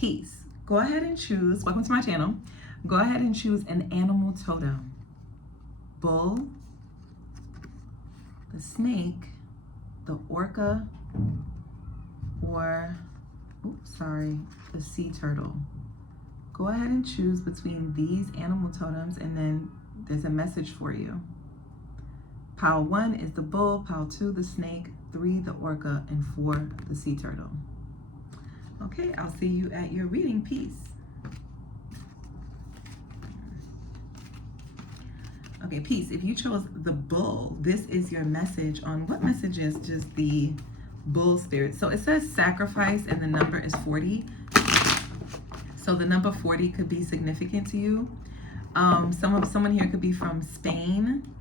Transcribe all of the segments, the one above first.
Peace. Go ahead and choose, welcome to my channel. Go ahead and choose an animal totem. Bull, the snake, the orca, or, the sea turtle. Go ahead and choose between these animal totems, and then there's a message for you. Pile 1 is the bull, pile 2 the snake, 3 the orca, and 4 the sea turtle. Okay, I'll see you at your reading. Peace. Okay, peace. If you chose the bull, this is your message on what message is just the bull spirit. So it says sacrifice and the number is 40. So the number 40 could be significant to you. Someone here could be from Spain.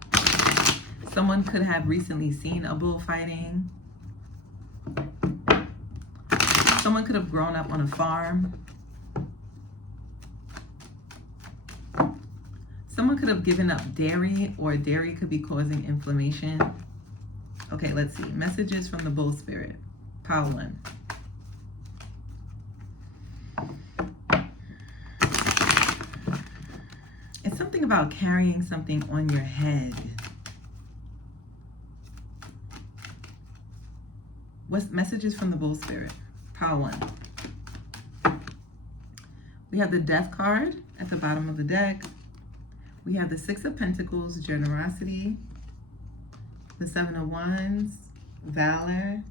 Someone could have recently seen a bull fighting. Someone could have grown up on a farm. Someone could have given up dairy, or dairy could be causing inflammation. Okay, let's see. Messages from the bull spirit. Pile 1. It's something about carrying something on your head. What's messages from the bull spirit? Pile 1. We have the death card at the bottom of the deck. We have the 6 of Pentacles, generosity, the 7 of Wands, valor,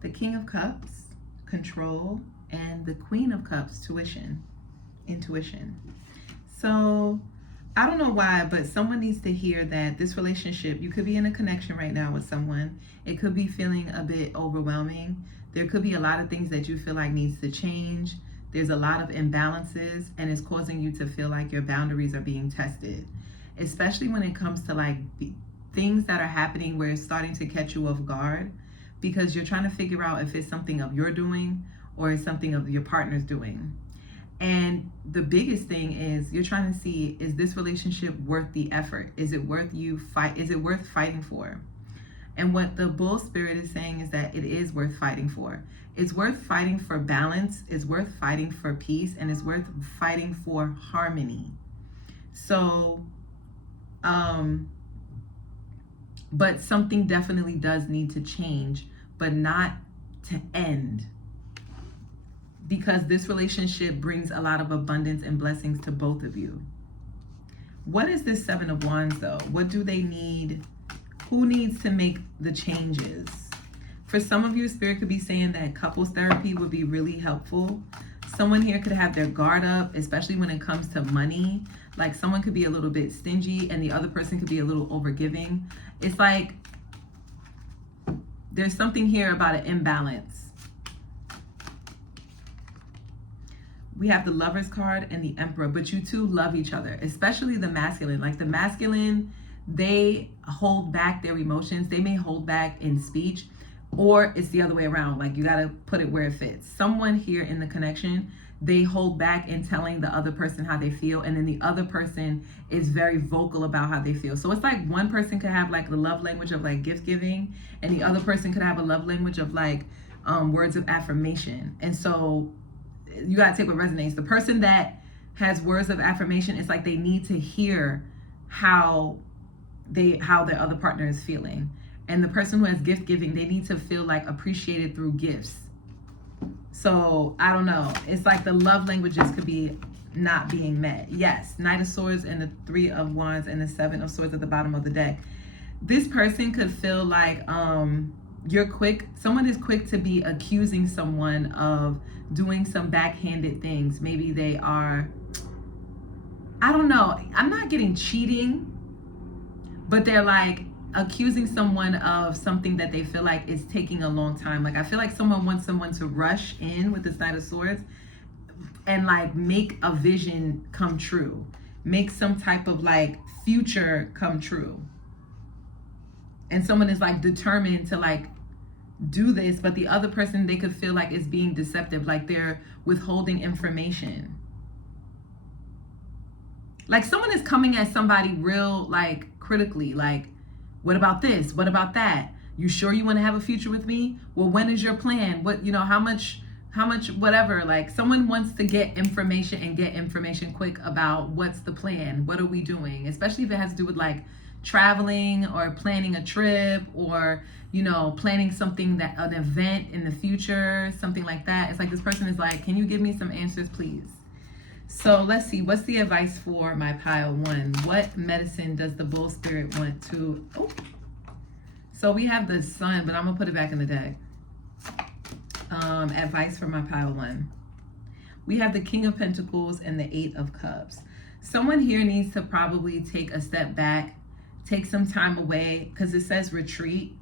the King of Cups, control, and the Queen of Cups, intuition. So I don't know why, but someone needs to hear that this relationship, you could be in a connection right now with someone. It could be feeling a bit overwhelming. There could be a lot of things that you feel like needs to change. There's a lot of imbalances, and it's causing you to feel like your boundaries are being tested, especially when it comes to like things that are happening where it's starting to catch you off guard, because you're trying to figure out if it's something of your doing or it's something of your partner's doing. And the biggest thing is you're trying to see, is this relationship worth the effort? Is it worth is it worth fighting for? And what the bull spirit is saying is that it is worth fighting for. It's worth fighting for balance, it's worth fighting for peace, and it's worth fighting for harmony. So, but something definitely does need to change, but not to end. Because this relationship brings a lot of abundance and blessings to both of you. What is this 7 of Wands though? What do they need? Who needs to make the changes? For some of you, Spirit could be saying that couples therapy would be really helpful. Someone here could have their guard up, especially when it comes to money. Like someone could be a little bit stingy and the other person could be a little overgiving. It's like there's something here about an imbalance. We have the Lovers card and the Emperor, but you two love each other, especially the masculine. Like the masculine, they hold back their emotions. They may hold back in speech, or it's the other way around. Like you got to put it where it fits. Someone here in the connection, they hold back in telling the other person how they feel, and then the other person is very vocal about how they feel. So it's like one person could have like the love language of like gift giving, and the other person could have a love language of like words of affirmation. And so you got to take what resonates. The person that has words of affirmation, it's like they need to hear how their other partner is feeling. And the person who has gift giving, they need to feel like appreciated through gifts. So I don't know. It's like the love languages could be not being met. Yes, Knight of Swords and the 3 of Wands and the 7 of Swords at the bottom of the deck. This person could feel like someone is quick to be accusing someone of doing some backhanded things. Maybe they are, I don't know, I'm not getting cheating, but they're like accusing someone of something that they feel like is taking a long time. Like I feel like someone wants someone to rush in with this Knight of Swords and like make a vision come true, make some type of like future come true. And someone is like determined to like do this, but the other person, they could feel like it's being deceptive, like they're withholding information. Like someone is coming at somebody real like critically, like, what about this? What about that? You sure you want to have a future with me? Well, when is your plan? What, how much how much, whatever, like someone wants to get information and get information quick about what's the plan, what are we doing, especially if it has to do with like traveling or planning a trip, or you know, planning something, that an event in the future, something like that. It's like this person is like, can you give me some answers, please? So let's see, what's the advice for my pile one? What medicine does the bull spirit want to, oh, so we have the sun, but I'm gonna put it back in the deck. Advice for my pile one. We have the King of Pentacles and the Eight of Cups. Someone here needs to probably take a step back, take some time away, because it says retreat.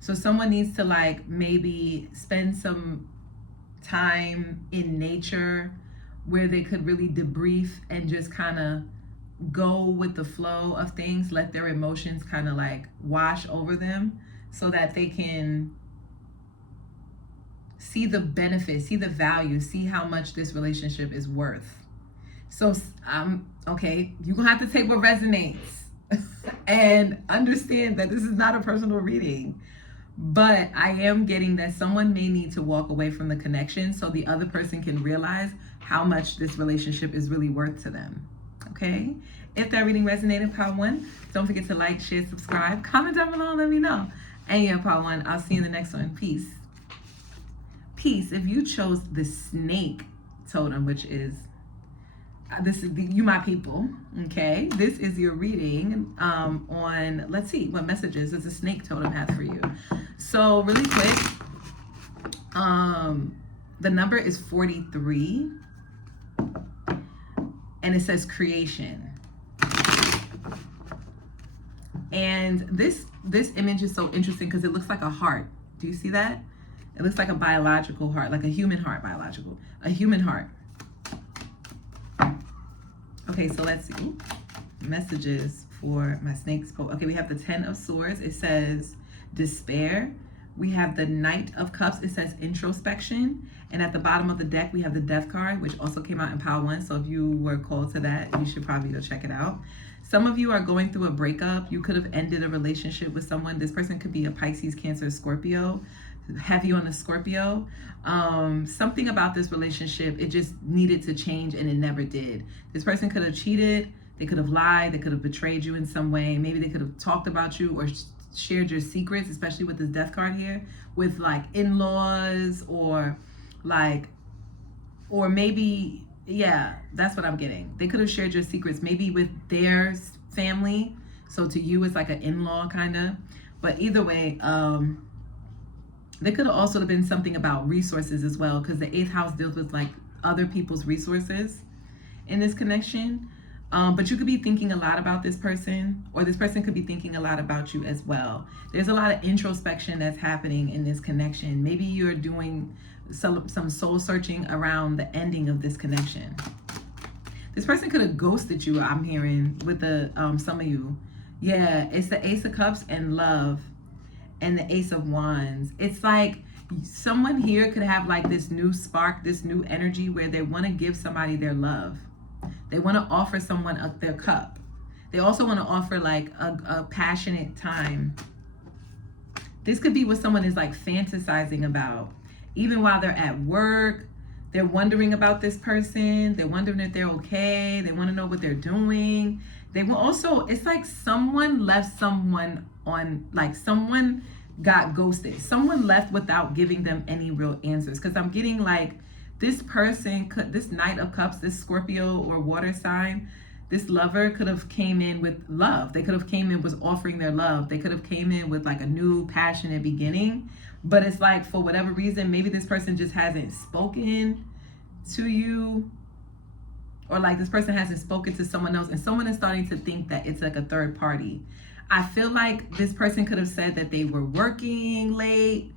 So someone needs to like maybe spend some time in nature where they could really debrief and just kind of go with the flow of things, let their emotions kind of like wash over them so that they can see the benefit, see the value, see how much this relationship is worth. So okay, you're gonna have to take what resonates and understand that this is not a personal reading, but I am getting that someone may need to walk away from the connection so the other person can realize how much this relationship is really worth to them. Okay, if that reading resonated, pile one, don't forget to like, share, subscribe, comment down below and let me know. And yeah, pile one, I'll see you in the next one. Peace. Peace. If you chose the snake totem, which is this is you my people, okay, this is your reading on, let's see what messages does the snake totem have for you. So really quick, the number is 43 and it says creation. And this image is so interesting because it looks like a heart. Do you see that? It looks like a biological heart, like a human heart, a human heart. Okay, so let's see. Messages for my snakes. Okay, we have the 10 of Swords. It says despair. We have the Knight of Cups. It says introspection. And at the bottom of the deck, we have the Death card, which also came out in pile one. So if you were called to that, you should probably go check it out. Some of you are going through a breakup. You could have ended a relationship with someone. This person could be a Pisces, Cancer, Scorpio. Heavy on the Scorpio. Something about this relationship, it just needed to change and it never did. This person could have cheated, they could have lied, they could have betrayed you in some way. Maybe they could have talked about you or shared your secrets, especially with this Death card here, with like in-laws or maybe, yeah, that's what I'm getting. They could have shared your secrets maybe with their family. So to you, it's like an in-law kind of. But either way, there could have also been something about resources as well, because the 8th house deals with like other people's resources in this connection. But you could be thinking a lot about this person, or this person could be thinking a lot about you as well. There's a lot of introspection that's happening in this connection. Maybe you're doing some soul searching around the ending of this connection. This person could have ghosted you, I'm hearing, with the some of you. Yeah, it's the Ace of Cups and love. And the Ace of Wands. It's like someone here could have like this new spark, this new energy where they want to give somebody their love. They want to offer someone their cup. They also want to offer like a passionate time. This could be what someone is like fantasizing about. Even while they're at work, they're wondering about this person. They're wondering if they're okay. They want to know what they're doing. They will also, it's like someone left someone on, like someone got ghosted. Someone left without giving them any real answers. Because I'm getting like this person, this Knight of Cups, this Scorpio or water sign, this lover could have came in with love. They could have came in, was offering their love. They could have came in with like a new passionate beginning. But it's like for whatever reason, maybe this person just hasn't spoken to you. Or like this person hasn't spoken to someone else and someone is starting to think that it's like a third party. I feel like this person could have said that they were working late,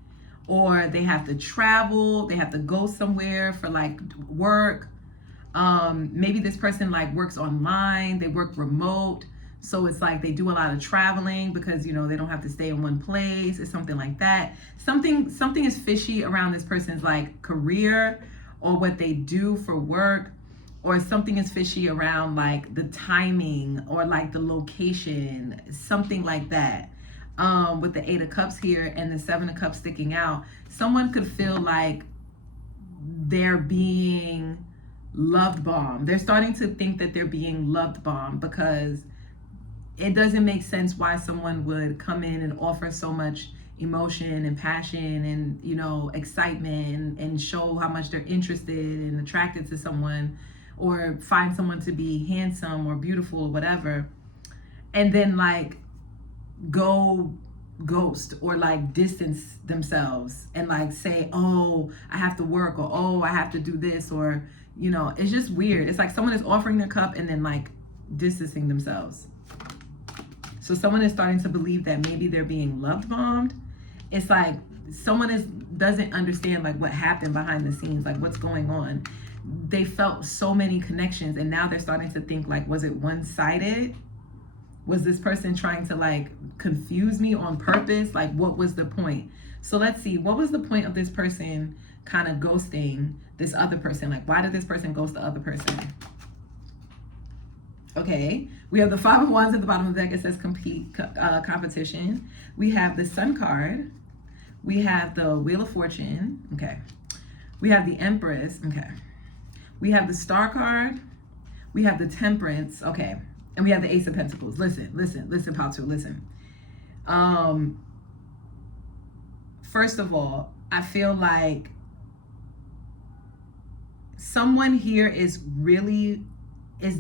or they have to travel, they have to go somewhere for like work. Maybe this person like works online, they work remote. So it's like they do a lot of traveling because, you know, they don't have to stay in one place or something like that. Something is fishy around this person's like career or what they do for work. Or something is fishy around like the timing or like the location, something like that. With the 8 of Cups here and the 7 of Cups sticking out, someone could feel like they're being loved bombed. They're starting to think that they're being loved bombed, because it doesn't make sense why someone would come in and offer so much emotion and passion and, you know, excitement, and show how much they're interested and attracted to someone, or find someone to be handsome or beautiful or whatever, and then like go ghost or like distance themselves and like say, oh, I have to work, or oh, I have to do this, or, you know, it's just weird. It's like someone is offering their cup and then like distancing themselves. So someone is starting to believe that maybe they're being love bombed. It's like someone doesn't understand like what happened behind the scenes, like what's going on. They felt so many connections, and now they're starting to think like, was it one-sided? Was this person trying to like confuse me on purpose? Like, what was the point? So let's see, what was the point of this person kind of ghosting this other person? Like, why did this person ghost the other person? Okay, we have the Five of Wands at the bottom of the deck. It says competition. We have the Sun card. We have the Wheel of Fortune. Okay. We have the Empress. Okay. We have the Star card. We have the Temperance. Okay. And we have the Ace of Pentacles. Listen, Paltu, listen. First of all, I feel like someone here is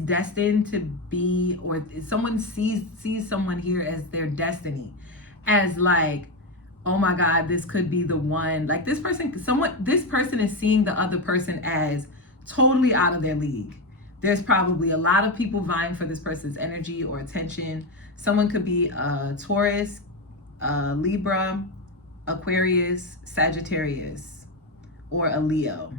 destined to be, or someone sees someone here as their destiny, as like, oh my God, this could be the one. Like this person is seeing the other person as totally out of their league. There's probably a lot of people vying for this person's energy or attention. Someone could be a Taurus, Libra, Aquarius, Sagittarius, or a Leo.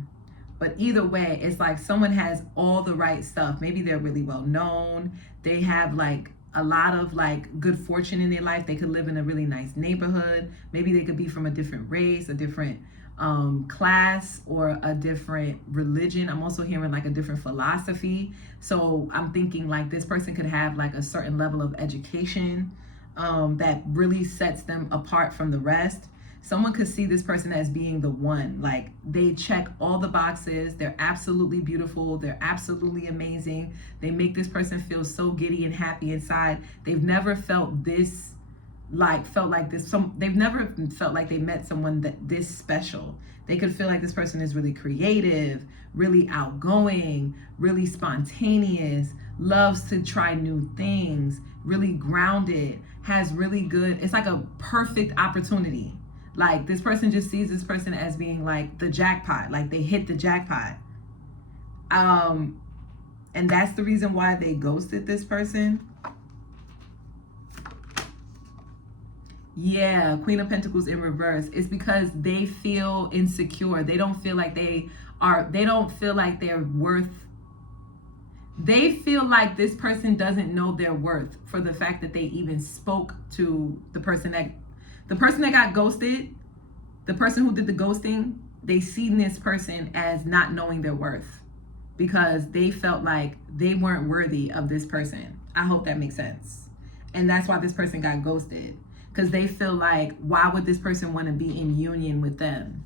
But either way, it's like someone has all the right stuff. Maybe they're really well known. They have like a lot of like good fortune in their life. They could live in a really nice neighborhood. Maybe they could be from a different race, a different class, or a different religion. I'm also hearing like a different philosophy. So I'm thinking like this person could have like a certain level of education that really sets them apart from the rest. Someone could see this person as being the one. Like they check all the boxes. They're absolutely beautiful. They're absolutely amazing. They make this person feel so giddy and happy inside. They've never felt this, they've never felt like they met someone this special. They could feel like this person is really creative, really outgoing, really spontaneous, loves to try new things, really grounded, has really good, it's like a perfect opportunity. Like this person just sees this person as being like the jackpot, like they hit the jackpot. And that's the reason why they ghosted this person. Yeah, Queen of Pentacles in reverse. It's because they feel insecure. They don't feel like they don't feel like they're worth. They feel like this person doesn't know their worth for the fact that they even spoke to the person that got ghosted. The person who did the ghosting, they seen this person as not knowing their worth because they felt like they weren't worthy of this person. I hope that makes sense. And that's why this person got ghosted. Because they feel like, why would this person want to be in union with them?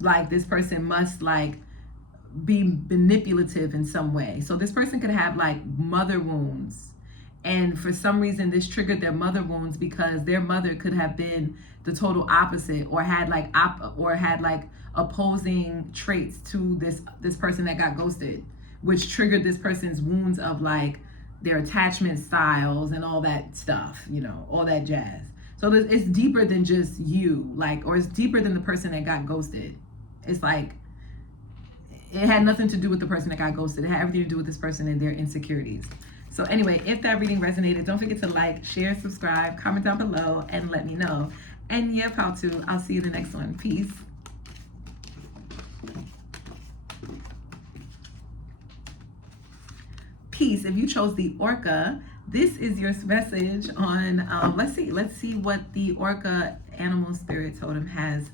Like this person must like be manipulative in some way. So this person could have like mother wounds. And for some reason, this triggered their mother wounds because their mother could have been the total opposite, or had like opposing traits to this person that got ghosted, which triggered this person's wounds of like their attachment styles and all that stuff, you know, all that jazz. So it's deeper than just you, like, or it's deeper than the person that got ghosted. It's like, it had nothing to do with the person that got ghosted. It had everything to do with this person and their insecurities. So anyway, if that reading resonated, don't forget to like, share, subscribe, comment down below, and let me know. And yeah, Paltu, I'll see you in the next one. Peace. Peace. If you chose the Orca, this is your message on, let's see what the Orca animal spirit totem has,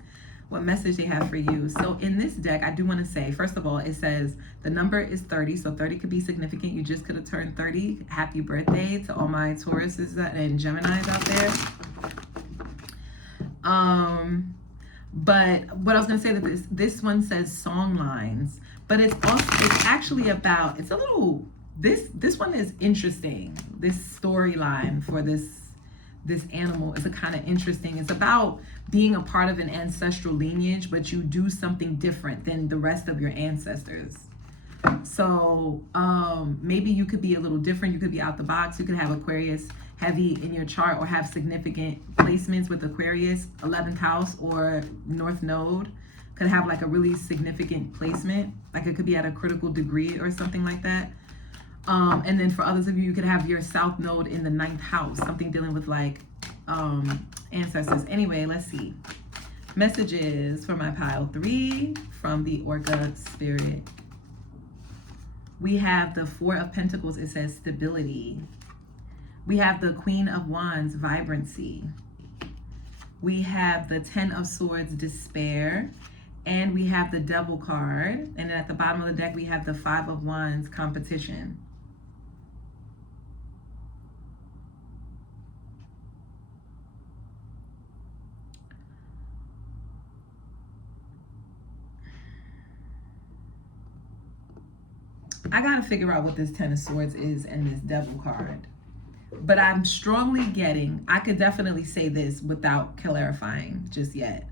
what message they have for you. So in this deck, I do want to say, first of all, it says the number is 30. So 30 could be significant. You just could have turned 30. Happy birthday to all my Tauruses and Geminis out there. But what I was gonna say, that this one says song lines, but it's actually about, it's a little, this one is interesting. This storyline for this animal is a kind of interesting. It's about being a part of an ancestral lineage, but you do something different than the rest of your ancestors. So maybe you could be a little different. You could be out the box. You could have Aquarius heavy in your chart, or have significant placements with Aquarius, 11th house or North Node. Could have like a really significant placement. Like it could be at a critical degree or something like that. And then for others of you, you could have your South Node in the 9th house, something dealing with like ancestors. Anyway, let's see. Messages for my pile 3 from the Orca Spirit. We have the 4 of Pentacles. It says stability. We have the Queen of Wands, vibrancy. We have the 10 of Swords, despair. And we have the Devil card. And then at the bottom of the deck, we have the 5 of Wands, competition. I gotta figure out what this 10 of Swords is and this Devil card. But I'm strongly getting, I could definitely say this without clarifying just yet,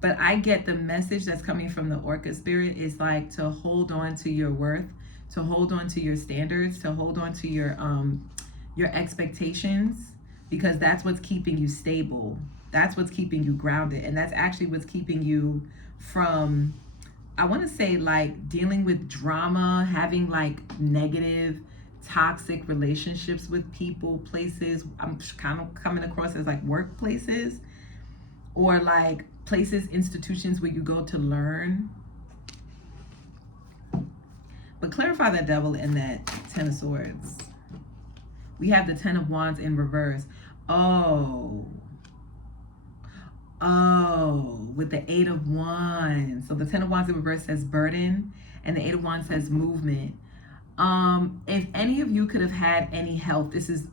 but I get the message that's coming from the Orca Spirit is like to hold on to your worth, to hold on to your standards, to hold on to your expectations, because that's what's keeping you stable. That's what's keeping you grounded. And that's actually what's keeping you from, I want to say, like dealing with drama, having like negative, toxic relationships with people, places. I'm kind of coming across as like workplaces, or like places, institutions where you go to learn. But clarify that Devil and that 10 of Swords. We have the 10 of Wands in reverse. Oh, with the 8 of Wands. So the 10 of Wands in reverse says burden, and the 8 of Wands says movement. If any of you could have had any health, this is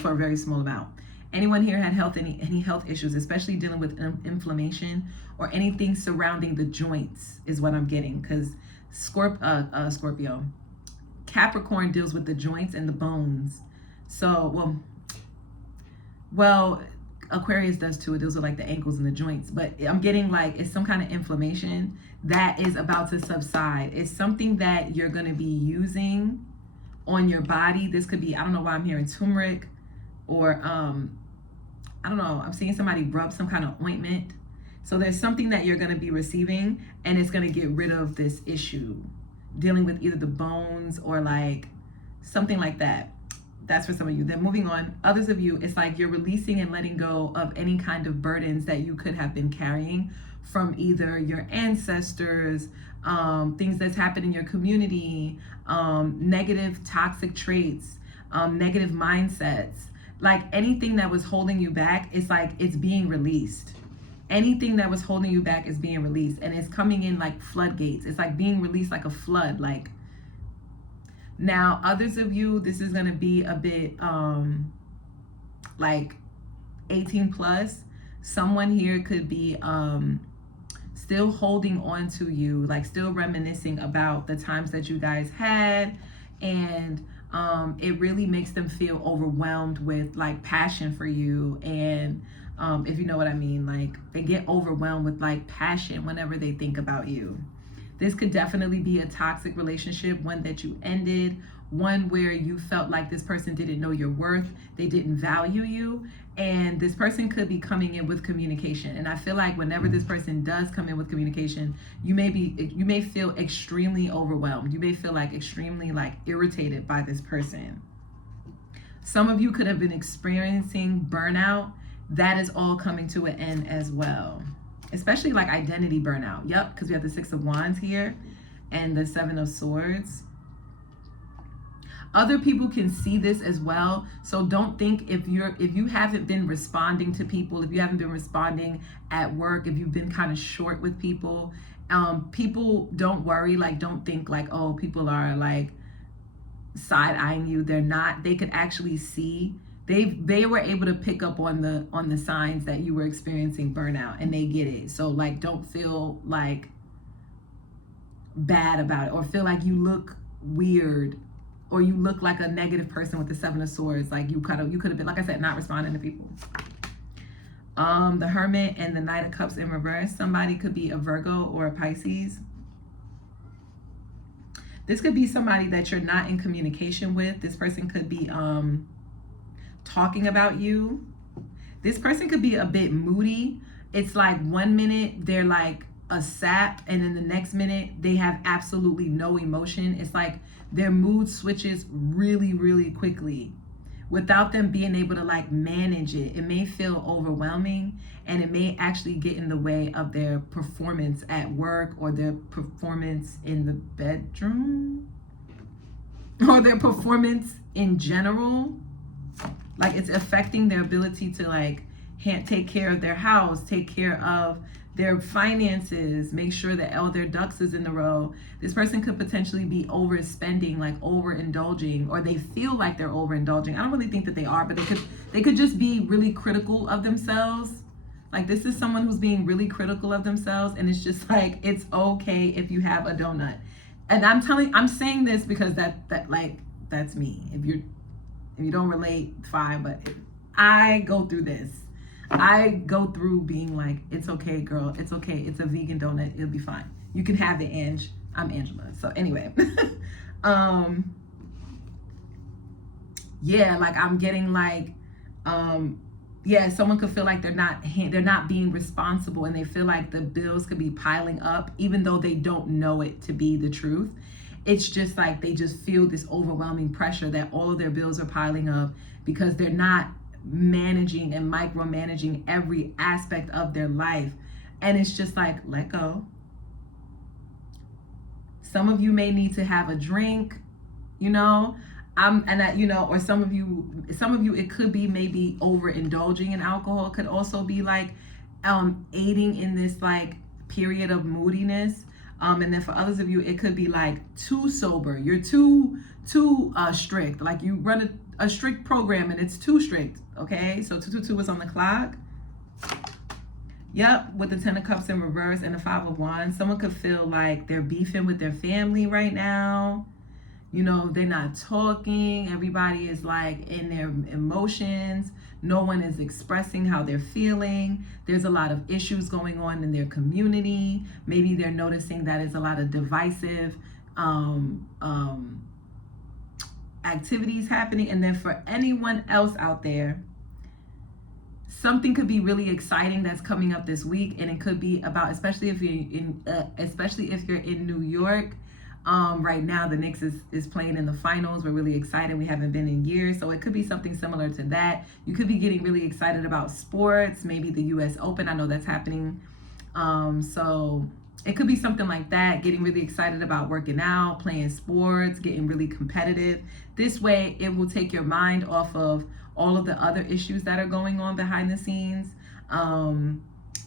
for a very small amount. Anyone here had any health issues, especially dealing with inflammation or anything surrounding the joints, is what I'm getting. Because Scorpio, Capricorn deals with the joints and the bones. So, well, Aquarius does too. It deals with like the ankles and the joints. But I'm getting like it's some kind of inflammation that is about to subside. It's something that you're going to be using on your body. This could be, I don't know why I'm hearing turmeric, or I don't know, I'm seeing somebody rub some kind of ointment. So there's something that you're going to be receiving, and it's going to get rid of this issue dealing with either the bones or like something like that. That's for some of you. Then moving on, others of you, it's like you're releasing and letting go of any kind of burdens that you could have been carrying from either your ancestors, things that's happened in your community, negative toxic traits, negative mindsets. Like anything that was holding you back, it's like it's being released. Anything that was holding you back is being released, and it's coming in like floodgates. It's like being released like a flood. Like, now others of you, this is going to be a bit like 18 plus. Someone here could be still holding on to you, like still reminiscing about the times that you guys had, and it really makes them feel overwhelmed with like passion for you. And if you know what I mean, like they get overwhelmed with like passion whenever they think about you. This could definitely be a toxic relationship, one that you ended, one where you felt like this person didn't know your worth, they didn't value you, and this person could be coming in with communication. And I feel like whenever this person does come in with communication, you may feel extremely overwhelmed. You may feel like extremely like irritated by this person. Some of you could have been experiencing burnout. That is all coming to an end as well. Especially like identity burnout. Yep, because we have the 6 of Wands here and the 7 of Swords. Other people can see this as well. So don't think if you haven't been responding to people, if you haven't been responding at work, if you've been kind of short with people, people, don't worry. Like, don't think like, oh, people are like side-eyeing you. They're not. They could actually see They were able to pick up on the signs that you were experiencing burnout, and they get it. So like, don't feel like bad about it, or feel like you look weird, or you look like a negative person with the Seven of Swords. Like you could have been, like I said, not responding to people. The Hermit and the Knight of Cups in reverse. Somebody could be a Virgo or a Pisces. This could be somebody that you're not in communication with. This person could be talking about you. This person could be a bit moody. It's like 1 minute they're like a sap, and then the next minute they have absolutely no emotion. It's like their mood switches really, really quickly without them being able to like manage it. It may feel overwhelming, and it may actually get in the way of their performance at work, or their performance in the bedroom, or their performance in general. Like it's affecting their ability to like take care of their house, take care of their finances, make sure that all their ducks is in the row. This person could potentially be overspending, like overindulging, or they feel like they're overindulging. I don't really think that they are, but they could just be really critical of themselves. Like this is someone who's being really critical of themselves, and it's just like, it's okay if you have a donut. And I'm saying this because that's me. If you don't relate, fine, but I go through this. I go through being like, it's okay, girl, it's okay, it's a vegan donut, it'll be fine. You can have it, Ange. I'm Angela. So anyway, yeah, like I'm getting like, yeah, someone could feel like they're not being responsible, and they feel like the bills could be piling up, even though they don't know it to be the truth. It's just like they just feel this overwhelming pressure that all of their bills are piling up because they're not managing and micromanaging every aspect of their life. And it's just like, let go. Some of you may need to have a drink, you know, or some of you, it could be maybe overindulging in alcohol. It could also be like aiding in this like period of moodiness. And then for others of you, it could be like too sober. You're too strict. Like you run a strict program and it's too strict. Okay, so 222 is on the clock. Yep, with the 10 of Cups in reverse and the 5 of Wands. Someone could feel like they're beefing with their family right now. You know, they're not talking. Everybody is like in their emotions. No one is expressing how they're feeling. There's a lot of issues going on in their community. Maybe they're noticing that it's a lot of divisive activities happening. And then for anyone else out there, something could be really exciting that's coming up this week, and it could be about, especially if you're in New York. Right now, the Knicks is playing in the finals. We're really excited. We haven't been in years, so it could be something similar to that. You could be getting really excited about sports, maybe the U.S. Open. I know that's happening. So it could be something like that, getting really excited about working out, playing sports, getting really competitive. This way, it will take your mind off of all of the other issues that are going on behind the scenes. And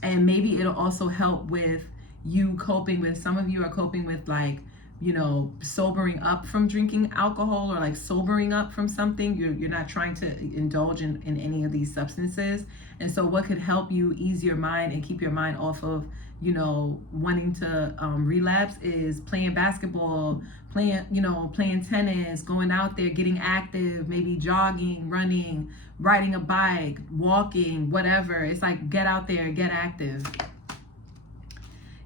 maybe it'll also help with you coping with, some of you are coping with like, you know, sobering up from drinking alcohol, or like sobering up from something. You're not trying to indulge in any of these substances. And so what could help you ease your mind and keep your mind off of, you know, wanting to relapse is playing basketball, playing tennis, going out there, getting active, maybe jogging, running, riding a bike, walking, whatever. It's like, get out there, get active.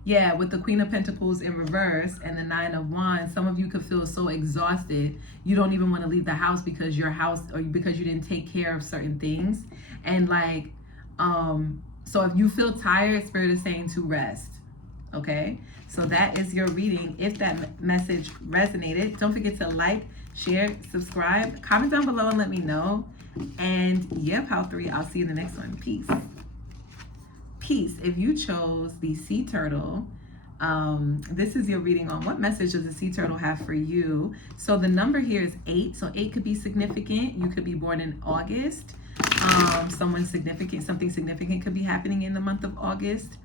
Yeah, with the Queen of Pentacles in reverse and the 9 of Wands, some of you could feel so exhausted you don't even want to leave the house because because you didn't take care of certain things. And like, so if you feel tired, Spirit is saying to rest. Okay, so that is your reading. If that message resonated, don't forget to like, share, subscribe, comment down below and let me know. And yeah, Pal 3, I'll see you in the next one. Peace. Peace. If you chose the sea turtle, this is your reading on what message does the sea turtle have for you. So the number here is 8. So 8 could be significant. You could be born in August. Something significant could be happening in the month of August.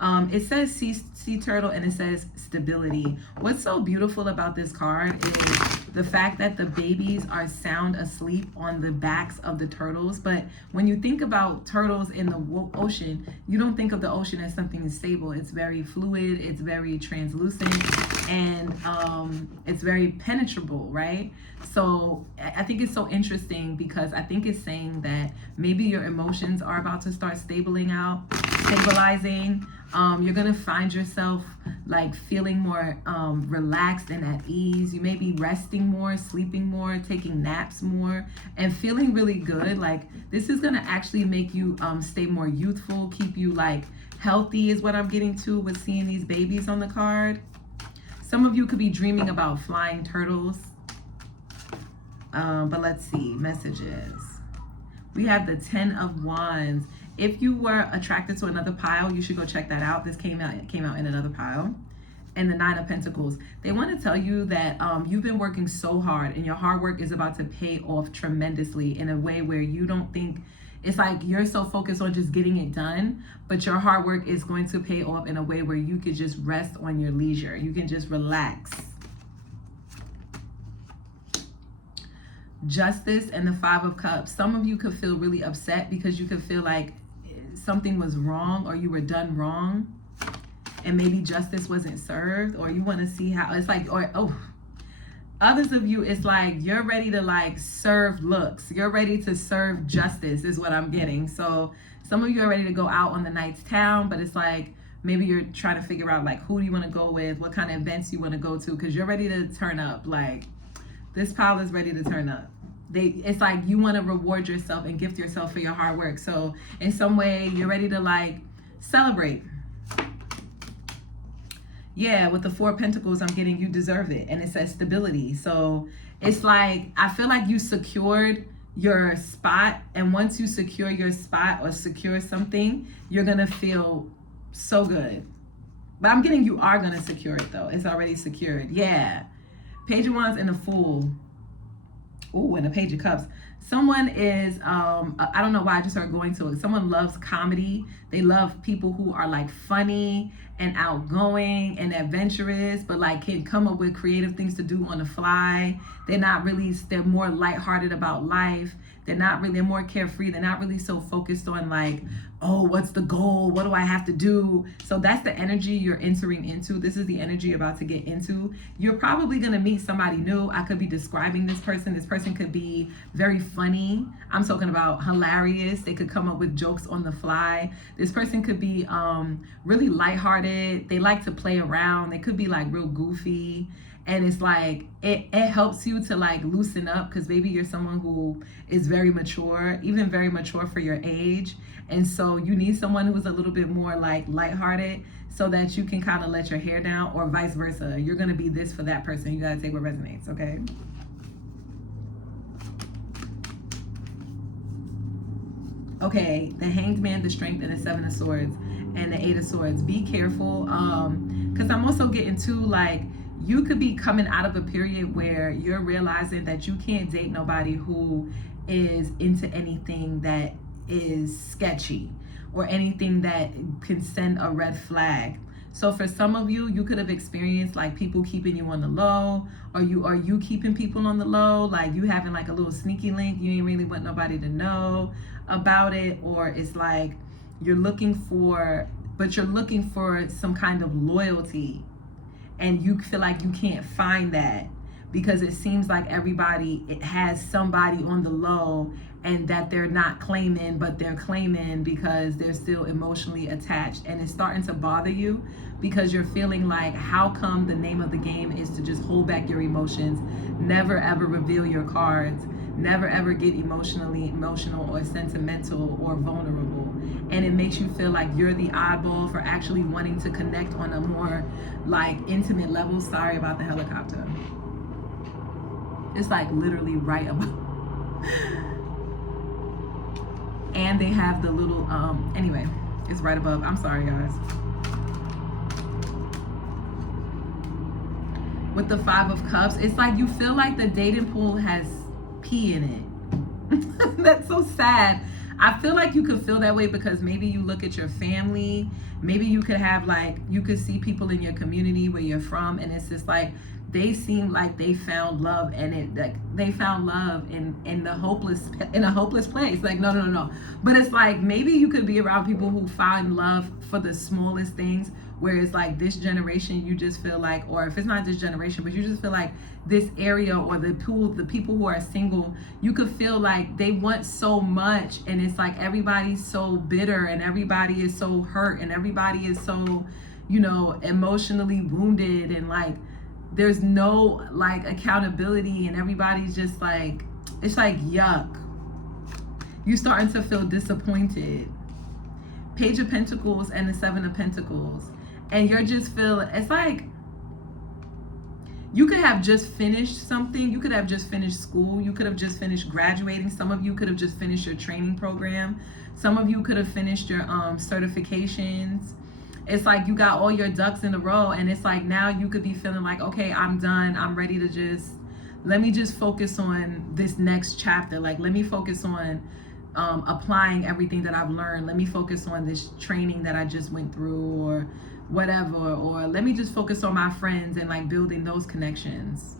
It says sea turtle and it says stability. What's so beautiful about this card is the fact that the babies are sound asleep on the backs of the turtles. But when you think about turtles in the ocean, you don't think of the ocean as something stable. It's very fluid, it's very translucent, and it's very penetrable, right? So I think it's so interesting because I think it's saying that maybe your emotions are about to start stabilizing. You're gonna find yourself like feeling more relaxed and at ease. You may be resting more, sleeping more, taking naps more, and feeling really good. Like this is gonna actually make you stay more youthful, keep you like healthy is what I'm getting to with seeing these babies on the card. Some of you could be dreaming about flying turtles. But let's see, messages. We have the 10 of Wands. If you were attracted to another pile, you should go check that out. This came out in another pile. And the 9 of Pentacles. They want to tell you that you've been working so hard and your hard work is about to pay off tremendously in a way where you don't think, it's like you're so focused on just getting it done, but your hard work is going to pay off in a way where you could just rest on your leisure. You can just relax. Justice and the 5 of Cups. Some of you could feel really upset because you could feel like something was wrong or you were done wrong and maybe justice wasn't served, or you want to see how it's like, or others of you, it's like you're ready to like serve looks. You're ready to serve justice is what I'm getting. So some of you are ready to go out on the night's town, but it's like maybe you're trying to figure out like who do you want to go with, what kind of events you want to go to, because you're ready to turn up. Like this pile is ready to turn up. It's like you want to reward yourself and gift yourself for your hard work. So in some way you're ready to like celebrate. Yeah, with the 4 of Pentacles, I'm getting you deserve it. And it says stability. So it's like, I feel like you secured your spot. And once you secure your spot or secure something, you're going to feel so good. But I'm getting you are going to secure it though. It's already secured. Yeah. Page of Wands and the Fool. Ooh, and the Page of Cups. Someone is, I don't know why I just started going to it. Someone loves comedy. They love people who are like funny and outgoing and adventurous, but like can come up with creative things to do on the fly. They're more lighthearted about life. They're more carefree. They're not really so focused on like, oh, what's the goal? What do I have to do? So that's the energy you're entering into. This is the energy you're about to get into. You're probably going to meet somebody new. I could be describing this person. This person could be very funny. I'm talking about hilarious. They could come up with jokes on the fly. This person could be really lighthearted. They like to play around. They could be like real goofy. And it's like, it helps you to like loosen up because maybe you're someone who is very mature, even very mature for your age. And so you need someone who's a little bit more like lighthearted so that you can kind of let your hair down, or vice versa. You're going to be this for that person. You got to take what resonates, okay? Okay, the Hanged Man, the Strength, and the 7 of Swords, and the 8 of Swords. Be careful, because I'm also getting to like, you could be coming out of a period where you're realizing that you can't date nobody who is into anything that is sketchy or anything that can send a red flag. So for some of you, you could have experienced like people keeping you on the low, or you keeping people on the low, like you having like a little sneaky link. You ain't really want nobody to know about it, or it's like you're looking for some kind of loyalty. And you feel like you can't find that because it seems like it has somebody on the low, and that they're not claiming, but they're claiming because they're still emotionally attached. And it's starting to bother you because you're feeling like, how come the name of the game is to just hold back your emotions, never ever reveal your cards, never ever get emotional or sentimental or vulnerable. And it makes you feel like you're the oddball for actually wanting to connect on a more like intimate level. Sorry about the helicopter. It's like literally right above. And they have the little, anyway, it's right above. I'm sorry, guys. With the 5 of Cups, it's like you feel like the dating pool has pee in it. That's so sad. I feel like you could feel that way because maybe you look at your family, maybe you could have like, you could see people in your community where you're from, and it's just like they seem like they found love, and it like they found love in a hopeless place. Like no, but it's like maybe you could be around people who find love for the smallest things, where it's like this generation you just feel like, or if it's not this generation, but you just feel like this area or the people who are single, you could feel like they want so much, and it's like everybody's so bitter and everybody is so hurt and everybody is so, you know, emotionally wounded, and like there's no like accountability, and everybody's just like, it's like yuck. You starting to feel disappointed. Page of Pentacles and the Seven of Pentacles, and you're just feeling, it's like you could have just finished something. You could have just finished school. You could have just finished graduating. Some of you could have just finished your training program. Some of you could have finished your certifications. It's like you got all your ducks in a row, and it's like now you could be feeling like, okay, I'm done. I'm ready to just, let me just focus on this next chapter. Like, let me focus on applying everything that I've learned. Let me focus on this training that I just went through, or whatever, or let me just focus on my friends and like building those connections.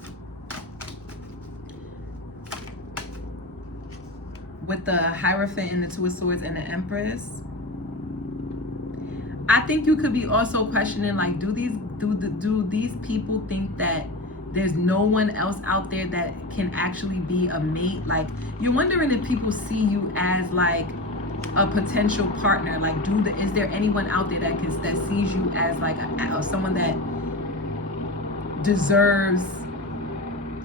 With the Hierophant and the Two of Swords and the Empress, I think you could be also questioning, like, do these people think that there's no one else out there that can actually be a mate? Like, you're wondering if people see you as like a potential partner. Like, is there anyone out there that sees you as like someone that deserves?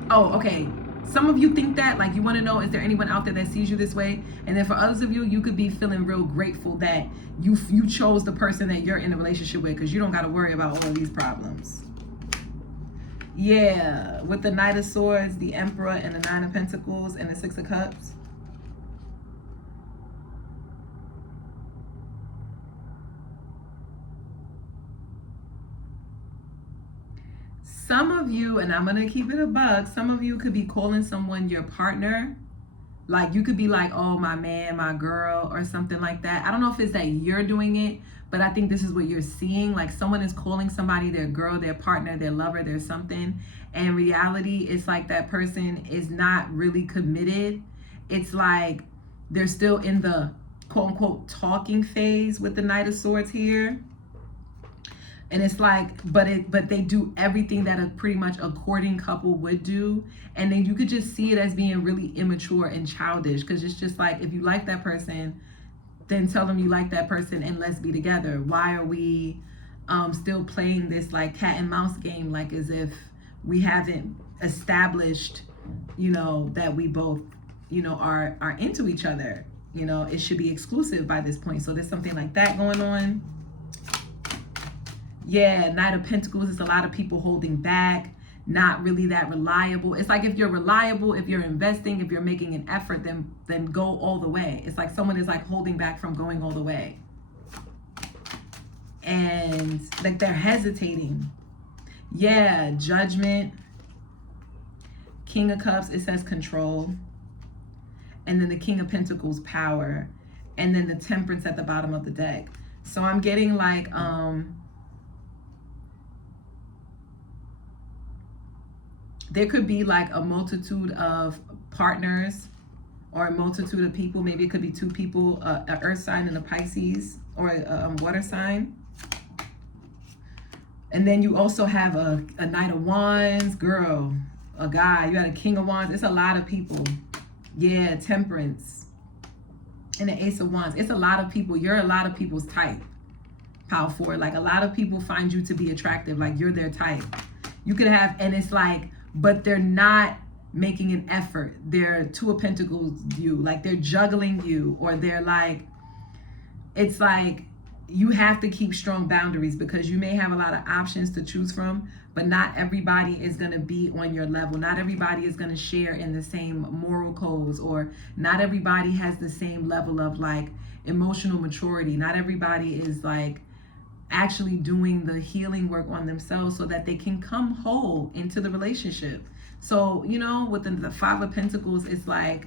Oh, okay. Some of you think that, like, you want to know, is there anyone out there that sees you this way? And then for others of you, you could be feeling real grateful that you chose the person that you're in a relationship with, because you don't got to worry about all of these problems. Yeah, with the Knight of Swords, the Emperor, and the Nine of Pentacles, and the Six of Cups. Some of you, and I'm going to keep it a bug, some of you could be calling someone your partner. Like, you could be like, oh, my man, my girl, or something like that. I don't know if it's that you're doing it, but I think this is what you're seeing. Like, someone is calling somebody their girl, their partner, their lover, their something. And in reality, it's like that person is not really committed. It's like they're still in the quote unquote talking phase with the Knight of Swords here. And it's like, but they do everything that a pretty much a courting couple would do. And then you could just see it as being really immature and childish, because it's just like, if you like that person, then tell them you like that person and let's be together. Why are we still playing this like cat and mouse game, like as if we haven't established, you know, that we both, you know, are into each other. You know, it should be exclusive by this point. So there's something like that going on. Yeah, Knight of Pentacles is a lot of people holding back, not really that reliable. It's like, if you're reliable, if you're investing, if you're making an effort, then go all the way. It's like someone is like holding back from going all the way. And like they're hesitating. Yeah, Judgment. King of Cups, it says control. And then the King of Pentacles, power. And then the Temperance at the bottom of the deck. So I'm getting like, there could be like a multitude of partners or a multitude of people. Maybe it could be two people, an earth sign and a Pisces, or a water sign. And then you also have a Knight of Wands, girl, a guy. You got a King of Wands. It's a lot of people. Yeah, Temperance. And the Ace of Wands. It's a lot of people. You're a lot of people's type. Power forward. Like, a lot of people find you to be attractive. Like, you're their type. You could have, and it's like, but they're not making an effort. They're Two of Pentacles you, like they're juggling you, or they're like, it's like you have to keep strong boundaries, because you may have a lot of options to choose from, but not everybody is going to be on your level. Not everybody is going to share in the same moral codes, or not everybody has the same level of like emotional maturity. Not everybody is like actually doing the healing work on themselves so that they can come whole into the relationship. So, you know, with the Five of Pentacles, it's like,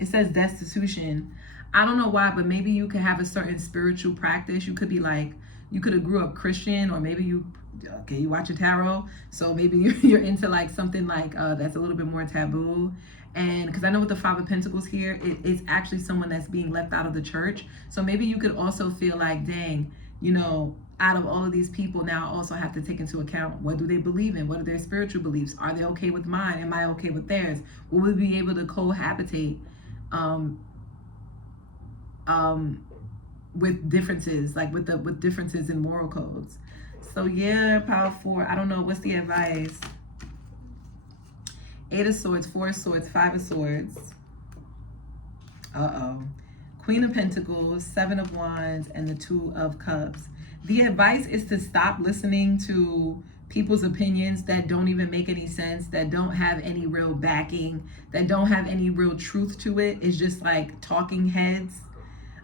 it says destitution. I don't know why, but maybe you could have a certain spiritual practice. You could be like, you could have grew up Christian, or maybe you watch a tarot, so maybe you're into like something like that's a little bit more taboo. And because I know with the Five of Pentacles here, it's actually someone that's being left out of the church. So maybe you could also feel like, dang, you know, out of all of these people, now I also have to take into account, what do they believe in? What are their spiritual beliefs? Are they okay with mine? Am I okay with theirs? Will we be able to cohabitate with differences, like with differences in moral codes? So yeah, Power 4. I don't know. What's the advice? 8 of Swords, 4 of Swords, 5 of Swords. Queen of Pentacles, 7 of Wands, and the 2 of Cups. The advice is to stop listening to people's opinions that don't even make any sense, that don't have any real backing, that don't have any real truth to it. It's just like talking heads.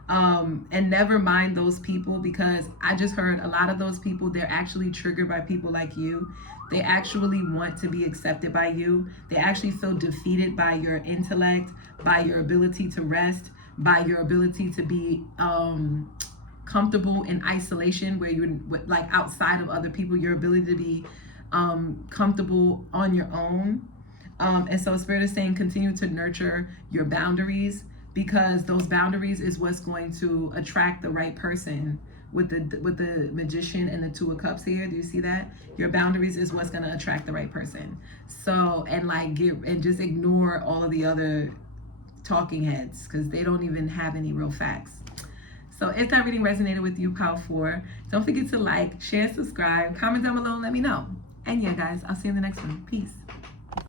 And never mind those people, because I just heard a lot of those people, they're actually triggered by people like you. They actually want to be accepted by you. They actually feel defeated by your intellect, by your ability to rest, by your ability to be comfortable in isolation, where you're like outside of other people, your ability to be comfortable on your own. And so Spirit is saying continue to nurture your boundaries, because those boundaries is what's going to attract the right person. With the Magician and the 2 of Cups here, do you see that? Your boundaries is what's going to attract the right person. So, and like just ignore all of the other talking heads, because they don't even have any real facts. So if that reading resonated with you, Power 4, don't forget to like, share, subscribe, comment down below and let me know. And yeah, guys, I'll see you in the next one. Peace.